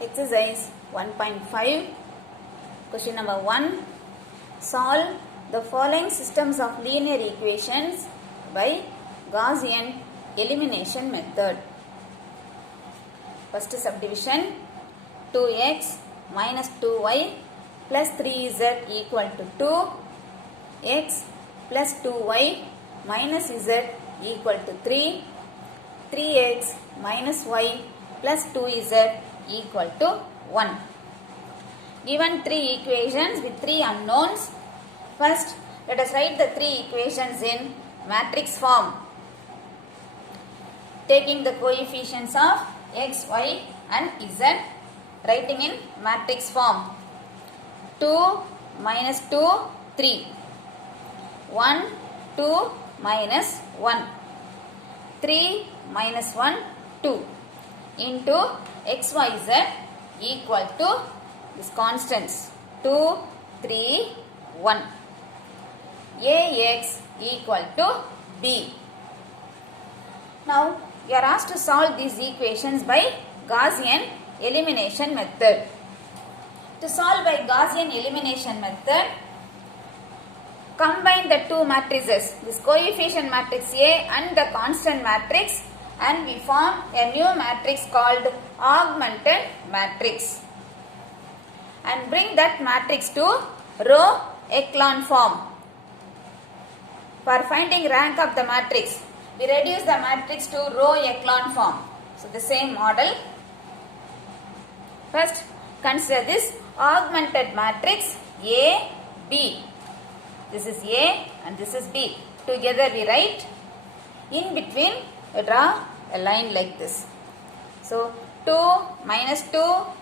Exercise 1.5. Question number 1. Solve the following systems of linear equations by Gaussian elimination method. First subdivision. 2x minus 2y plus 3z equal to 2. X plus 2y minus z equal to 3. 3x minus y plus 2z equal to 1. Given three equations with three unknowns. First, let us write the three equations in matrix form. Taking the coefficients of x, y and z, writing in matrix form. 2 minus 2, 3. 1, 2 minus 1. 3 minus 1, 2. Into x, y, z equal to these constants 2, 3, 1. Ax equal to b. Now you are asked to solve these equations by Gaussian elimination method. To solve by Gaussian elimination method, combine the two matrices, this coefficient matrix A and the constant matrix, and we form a new matrix called augmented matrix. And bring that matrix to row echelon form. For finding rank of the matrix, we reduce the matrix to row echelon form. So the same model. First, consider this augmented matrix A, B. This is A and this is B. Together we write. In between, we draw a line like this. So 2 minus 2,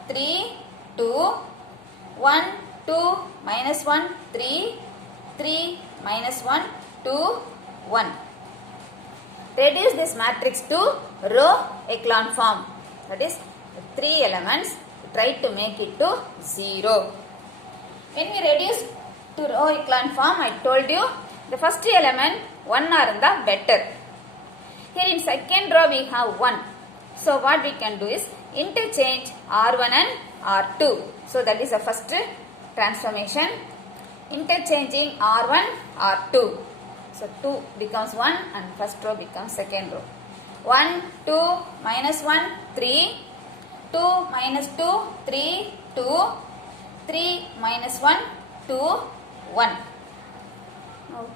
3, 2. 1, 2 minus 1, 3. 3 minus 1, 2, 1. Reduce this matrix to row echelon form. That is, the three elements, try to make it to 0. When we reduce to row echelon form, I told you the first element 1 are the better. Here in second row we have 1. So what we can do is interchange R1 and R2. So that is the first transformation. Interchanging R1, R2. So 2 becomes 1 and first row becomes second row. 1, 2 minus 1, 3. 2 minus 2, 3, 2. 3 minus 1, 2, 1. Now,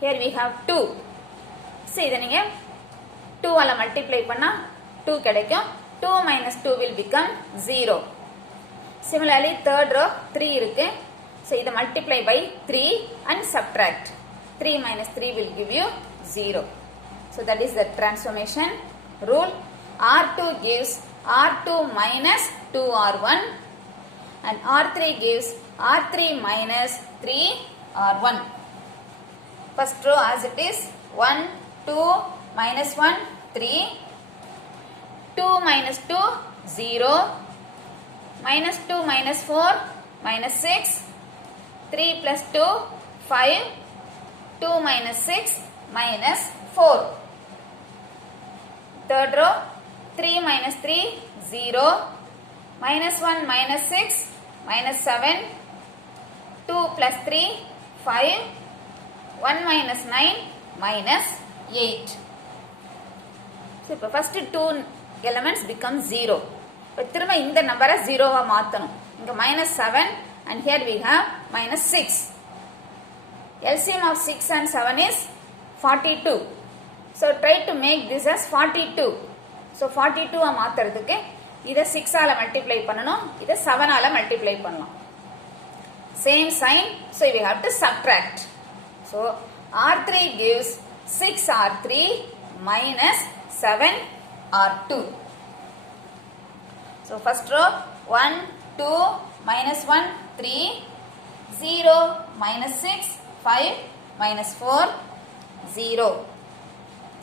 here we have 2. See, then again 2 ala multiply panna 2 கிடைக்கும். 2 minus 2 will become 0. Similarly, third row 3 இருக்கு. So, இதை multiply by 3 and subtract. 3 minus 3 will give you 0. So, that is the transformation rule. R2 gives R2 minus 2R1 and R3 gives R3 minus 3R1. First row as it is 1, 2 minus 1, 3. 2 minus 2, 0. Minus 2 minus 4, minus 6. 3 plus 2, 5. 2 minus 6, minus 4. Third row, 3 minus 3, 0. Minus 1 minus 6, minus 7. 2 plus 3, 5. 1 minus 9, minus 8. So, first two elements become 0. But திரும்ப இந்த நம்பரை 0வா மாத்தணும். இங்க minus 7 and here we have minus 6. LCM of 6 and 7 is 42. So try to make this as 42. So 42 மாத்துறதுக்கு இதை 6 ஆல multiply பண்ணணும், இதை 7 ஆல multiply பண்ணலாம். Same sign, so we have to subtract. So R3 gives 6R3 minus 7R2. So first row 1, 2 minus 1, 3. 0 minus 6, 5 minus 4, 0.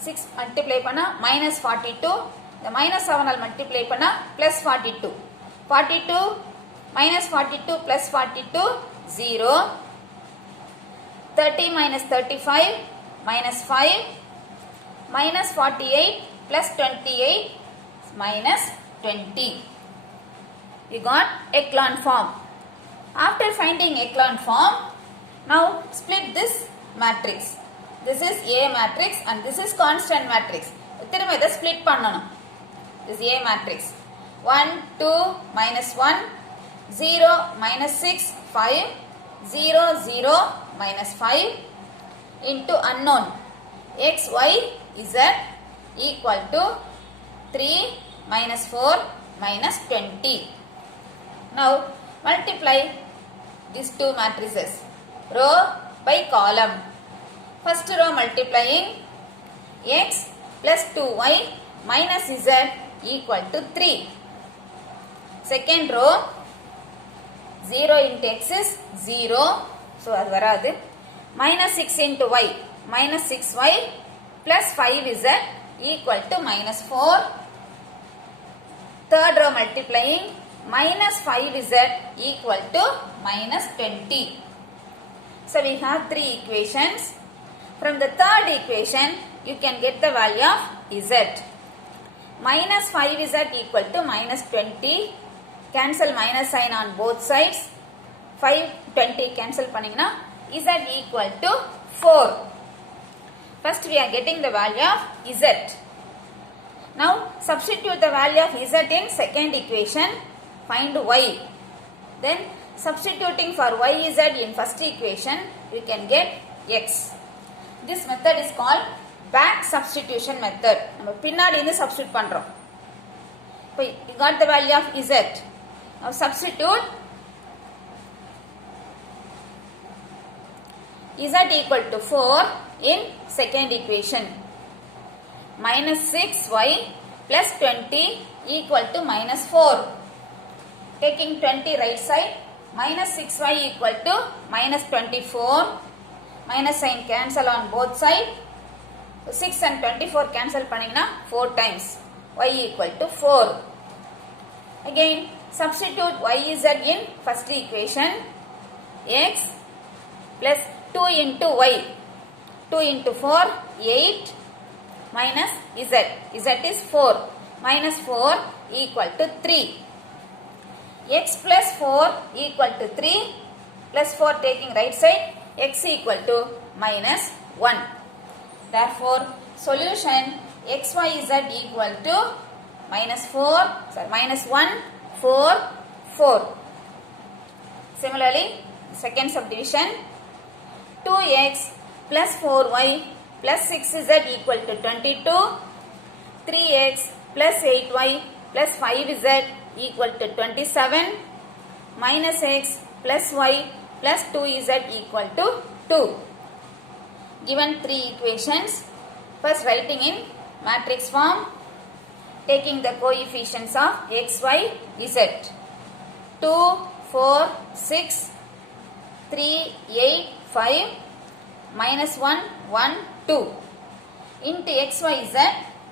6 multiply பண்ணா minus 42. The minus 7 all multiply பண்ணா plus 42. 42 minus 42 plus 42, 0. 30 minus 35, minus 5. Minus 48 plus 28, minus 20. you got echelon form. After finding echelon form, now split this matrix. This is A matrix and this is constant matrix. திரும்ப இதை split பண்ணணும். This is A matrix. 1, 2, minus 1, 0, minus 6, 5, 0, 0, minus 5 into unknown x, y, z equal to 3, minus 4, minus 20. Now multiply these two matrices, row by column. First row multiplying x plus 2y minus z equal to 3. Second row 0 into x is 0, so அது வராது. Minus 6 into y minus 6y plus 5z equal to minus 4. Third row multiplying minus 5z equal to minus 20. So we have three equations. From the third equation you can get the value of z. Minus 5z equal to minus 20. Cancel minus sign on both sides. 5, 20 cancel பண்ணீங்கன்னா z equal to 4. First we are getting the value of z. Now substitute the value of z in second equation. Find y. Then substituting for yz in first equation you can get x. This method is called back substitution method. நம்ம பின்னாடி இருந்து substitute பண்றோம். You got the value of z. Now substitute z equal to 4 in second equation. Minus 6y plus 20 equal to minus 4. Taking 20 right side, minus 6y equal to minus 24. Minus sign cancel on both sides. 6 and 24 cancel பண்ணீங்கன்னா 4 times. Y equal to 4. Again substitute yz in first equation. X plus 2 into y. 2 into 4, 8 minus z. Z is 4. Minus 4 equal to 3. X plus 4 equal to 3 plus 4 taking right side. X equal to minus 1. Therefore, solution xyz equal to minus 1, 4, 4. Similarly, second subdivision, 2x plus 4y plus 6z equal to 22, 3x plus 8y plus 5z equal to 27, minus x plus y plus 2z equal to 2. Given three equations, first writing in matrix form, taking the coefficients of x, y, z. 2, 4, 6, 3, 8, 5, minus 1, 1, 2. Into x, y, z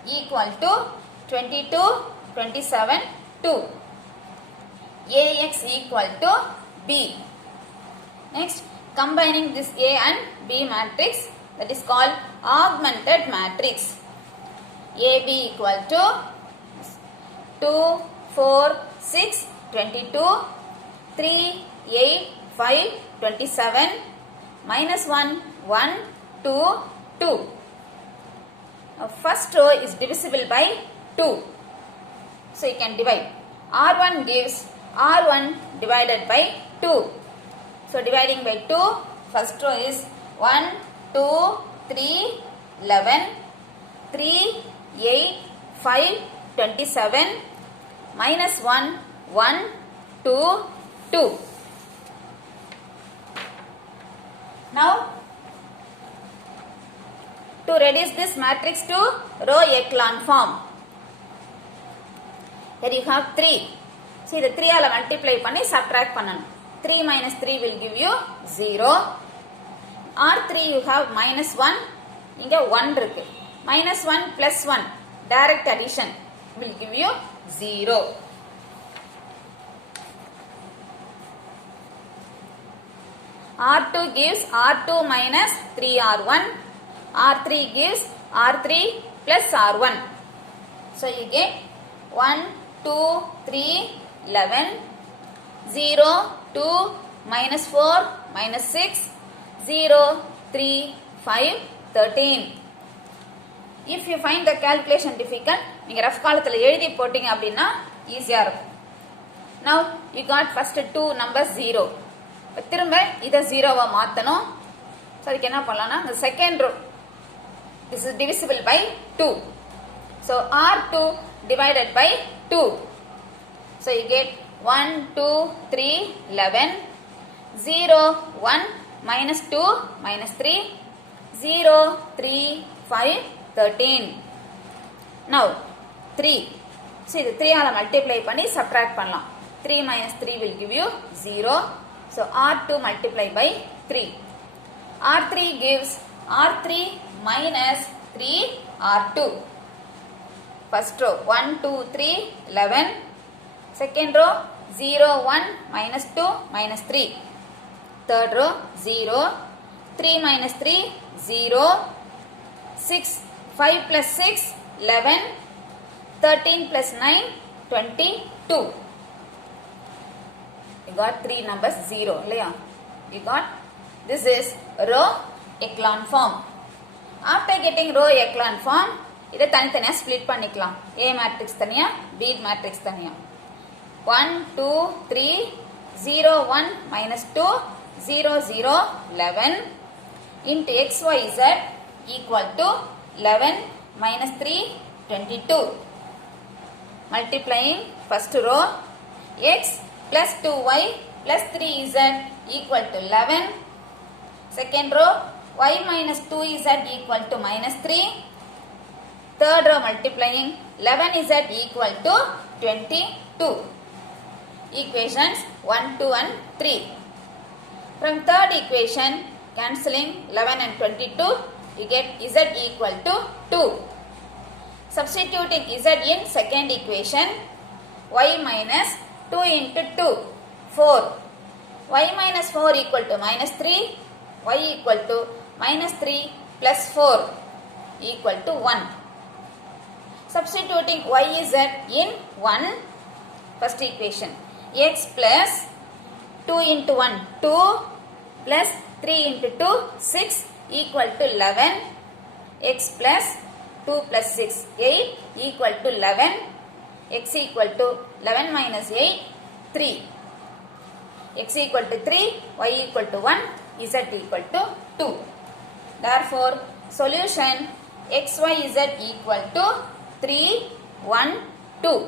equal to 22, 27, 2. Ax equal to b. Next, combining this A and B matrix, that is called augmented matrix. AB equal to 2, 4, 6, 22, 3, 8, 5, 27, minus 1, 1, 2, 2. Now first row is divisible by 2. So you can divide. R1 gives R1 divided by 2. So dividing by 2, first row is 1, 2, 3, 11, 3, 8, 5, 27, minus 1, 1, 2, 2. Now, to reduce this matrix to row echelon form, here you have 3. See, the 3 ஆல multiply பண்ணி subtract பண்ணணும். 3 minus 3 will give you 0. R3 you have minus 1. இங்க 1 இருக்கு. Minus 1 plus 1. Direct addition will give you 0. R2 gives R2 minus 3R1. R3 gives R3 plus R1. So you get 1, 2, 3, 11. 0, 2, minus 4, minus 6, 0, 3, 5, 13. If you find the calculation difficult, நீங்க rough காலத்துல எழுதி போட்டீங்க அப்படின்னா ஈஸியா இருக்கும். Now you got first two numbers 0. திரும்ப இத 0வா மாத்தணும். So அதுக்கு என்ன பண்ணலாம்னா the second row this is divisible by 2. So R2 divided by 2. So you get 1, 2, 3, 11, 0, 1, minus 2, minus 3, 0, 3, 5, 13. Now 3. So இது 3 ஆல multiply பண்ணி subtract பண்ணலாம். 3 minus 3 will give you 0. So R2 multiply by 3. R3 gives R3 minus 3 R2. First row 1, 2, 3, 11. Second row 0, 1, minus 2, minus 3. Third row 0, 3 minus 3, 0, 6, 5 plus 6, 11, 13 plus 9, 22. You got 3 numbers 0. You got, this is row echelon form. After getting row echelon form, இதை தனித்தனியா split பண்ணிக்கலாம். A matrix தனியா, B matrix தனியா. 1, 2, 3, 0, 1, minus 2, 0, 0, 11 into XYZ equal to 11 minus 3, 22. Multiplying first row, X plus 2Y plus 3Z equal to 11. Second row, Y minus 2Z equal to minus 3. Third row multiplying 11Z equal to 22. Equations 1, 2 and 3. From third equation, cancelling 11 and 22, you get Z equal to 2. Substituting Z in second equation, Y minus 2 into 2, 4. Y minus 4 equal to minus 3, Y equal to minus 3 plus 4 equal to 1. Substituting YZ in 1, first equation, X plus 2 into 1, 2 plus 3 into 2, 6 equal to 11. X plus 2 plus 6, 8 equal to 11. X equal to 11 minus 8, 3. X equal to 3, Y equal to 1, Z equal to 2. Therefore, solution XYZ equal to 3, 1, 2.